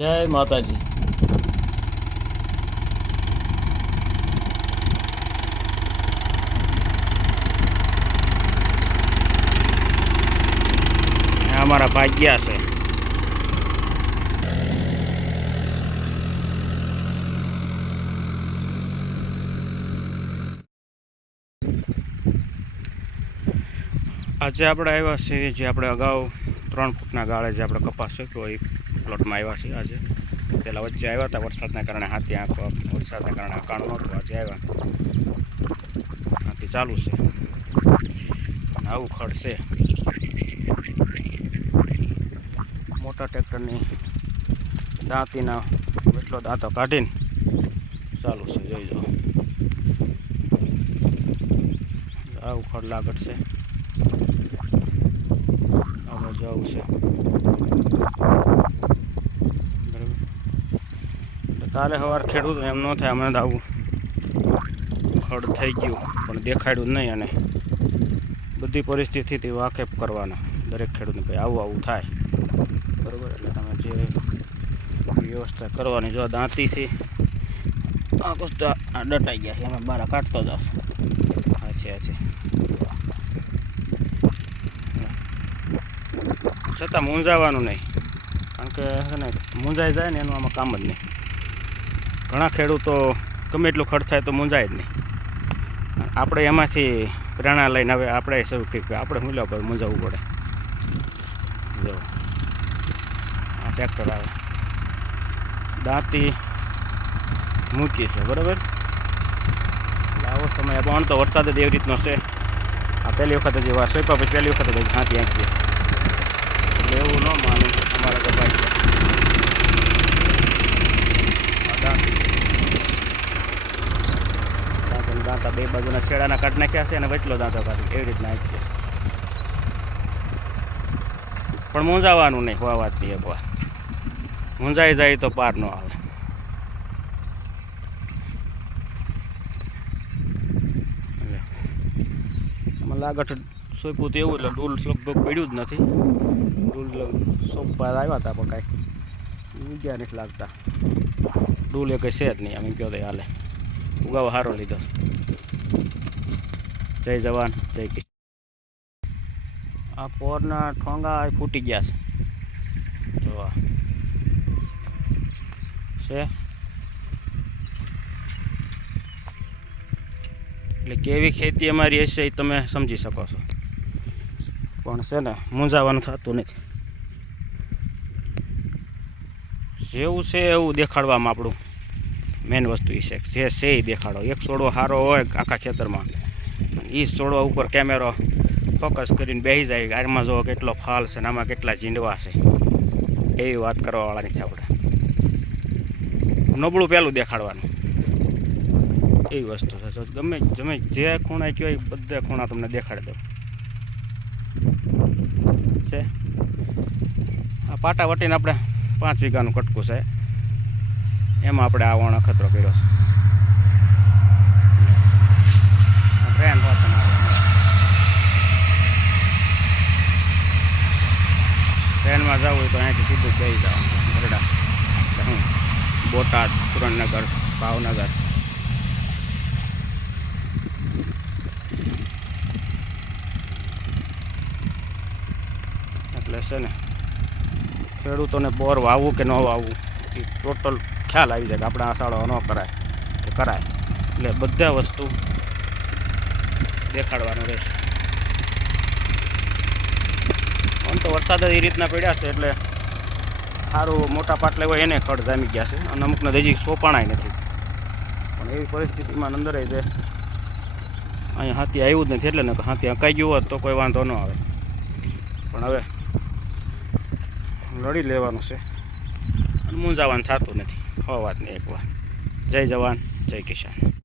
જય માતાજી। हमारा भाग्या से आज आप आया जे आप अगाऊ 3 फूटना गाळे जे आप कपास शक्यो एक प्लॉट में आया आज पहला वच्चे आया था वरसादना कारणे हाथी आँख वरसादना कारणे अकाणो नहोतो आज आया हाथी चालू से आવું खड़ से मोटा ट्रेक्टरनी दांतीना એટલો દાંતો કાઢીને ચાલુ છે જોઈ જો આવું ખડ લાગત છે હવે જવું છે બરાબર કાલે સવાર ખેડૂત એમ ન થાય અમને આવું ખડ થઈ ગયું પણ દેખાડ્યું નહીં અને બધી પરિસ્થિતિથી વાકેફ કરવાના દરેક ખેડૂતને ભાઈ આવું આવું થાય બરાબર એટલે તમે જે व्यवस्था करवानी जो दांती थी आ कुछ डटाई गया है मैं बारा काटतो जाऊँ अच्छे अच्छे छतां मूंझावानुं नहीं कारण के है ने मूंझाई जाए ने एनुं आमां काम ज नहीं घणा खेडूतो गमे एटલું खर्च थाय तो मूंझाय ज नहीं आपणे एमांथी प्रेरणा लईने हवे आपणे शरू करीએ आपणे मूल्य पर मूंझावવું પડે जो आ ट्रेक्टर आवे दांती मूकी से बराबर आवो समय पण तो वरसाद ज एवी रीतनो छे आ पहली वखत ज सोंप्या पछी पहली वखत ज हाथी आँखी એટલે એવું ન માનું અમારા કપાઈ દાંતા બે બાજુના છેડાના કાઢી નાખ્યા છે અને વચલો દાંતો કાઢી એવી રીતના આંખી પણ મૂંઝાવાનું નહીં હોવા વાતની એક વાર મૂંઝાઈ જાય તો પાર ન આવે મને લાગટ સોંપ્યું તો એવું એટલે ડૂલ લગભગ પડ્યું જ નથી ડૂલ સોંપવા આવ્યા હતા પણ કાંઈ ઉગ્યા નથી લાગતા ડૂલ એ કંઈ છે જ નહીં અમે કહો તો હાલે ઉગાવો સારો લીધો જય જવાન જય કિશન આ પોરના ઠોંગા ફૂટી ગયા છે જોવા છે એટલે કેવી ખેતી અમારી હશે એ તમે સમજી શકો છો પણ છે ને મૂંઝાવાનું થતું નથી જેવું છે એવું દેખાડવામાં આપણું મેન વસ્તુ એ છે જે છે એ દેખાડો એક છોડવો સારો હોય આખા ખેતરમાં એ છોડવા ઉપર કેમેરો ફોકસ કરીને બેસી જાય આમાં જો કેટલો ફાલ છે ને આમાં કેટલા ઝીંડવા છે એવી વાત કરવાવાળા નથી આપણે નબળું પહેલું દેખાડવાનું એવી વસ્તુ છે ગમે ગમે જે ખૂણા કહેવાય બધા ખૂણા તમને દેખાડી દઉં છે આ પાટા વટીને આપણે 5 વીઘાનું કટકું છે એમાં આપણે આ વણ અખતરો કર્યો છે ટ્રેન હોત ટ્રેનમાં જવું હોય તો અહીંયાથી સીધું જઈ જવાનું ગરડા बोटाद सुरेन्द्रनगर भावनगर એટલે છે ને ખેડૂતોને બોર વાવવું કે ન વાવવું એ ટોટલ ખ્યાલ આવી જાય કે આપણે આ સાળો ન કરાય કે કરાય એટલે બધા વસ્તુ દેખાડવાનું રહેશે આમ તો વરસાદ એ રીતના પડ્યા છે એટલે સારું મોટા પાટલા હોય એને ખડ જામી ગયા છે અને અમુકને હજી સોંપાણાય નથી પણ એવી પરિસ્થિતિમાં અંદર છે અહીંયા હાથી આવ્યું જ નથી એટલે ને હાથી અકાઈ ગયું હોત તો કોઈ વાંધો ન આવે પણ હવે લડી લેવાનું છે અને મૂંઝાવાનું થતું નથી હો વાત નહીં એક વાર જય જવાન જય કિસાન।